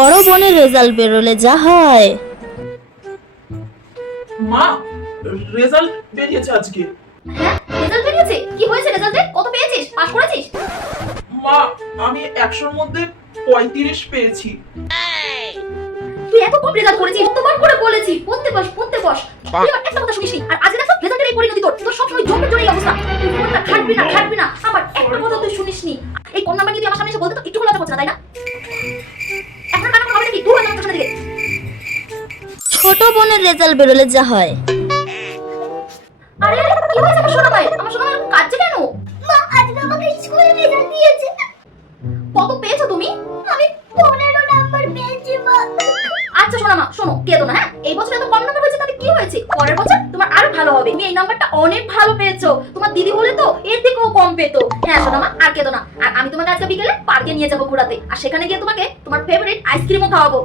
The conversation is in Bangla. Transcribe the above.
বড় বোনের রেজাল্ট বেরোলে যা হয়। মা, রেজাল্ট বেরিয়েছে আজকে। হ্যাঁ, রেজাল্ট বেরিয়েছে? কি হয়েছে রেজাল্টে? কত পেয়েছিস? পাস করেছিস? মা, আমি 100-র মধ্যে 35 পেয়েছি। তুই এত কম রেজাল্ট করেছিস, কতবার করে বলেছি পড়তে বস পড়তে বস, তুই আমার একটা কথা শুনিসনি। আর আজ দেখো রেজাল্টের এই পরিণতি তোর সব সময় জোরে জোরে এই অবস্থা। তুই ফোনটা খাটবি না আমার একটা কথা তুই শুনিসনি। এই কম নাম্বার নিয়ে তুই আমার সামনে এসে বলতে তো একটু লজ্জা করছে না, তাই না? এখন কানা হবে নাকি? দূর হয়ে যা আমার সামনে থেকে। ছোট বোনের রেজাল্ট বেরোলে যা হয়। আরে কি হয়েছে আমার সোনা ভাই? আমার সোনা ভাই এরকম কাঁদছে কেন? মা, আজকে আমাকে স্কুলে রেজাল্ট দিয়েছে। কত পেয়েছো তুমি? আমি 15 নাম্বার পেয়েছি মা। আচ্ছা সোনা মা, শোনো কেঁদো না, হ্যাঁ? এই বছর এত কম নাম্বার হয়েছে তাতে কি হয়েছে? পরের বছর তোমার আরো ভালো হবে। তুমি এই নাম্বারটা অনেক ভালো পেয়েছো। তোমার দিদি হলে তো এর থেকেও কম পেতো। হ্যাঁ সোনা মা, আর কেঁদো না। আর আমি তোমাকে আজকে বিকেলে পার্কে নিয়ে যাবো ঘোরাতে। আর সেখানে গিয়ে তোমাকে তোমার ফেভারিট আইসক্রিমও খাওয়াবো।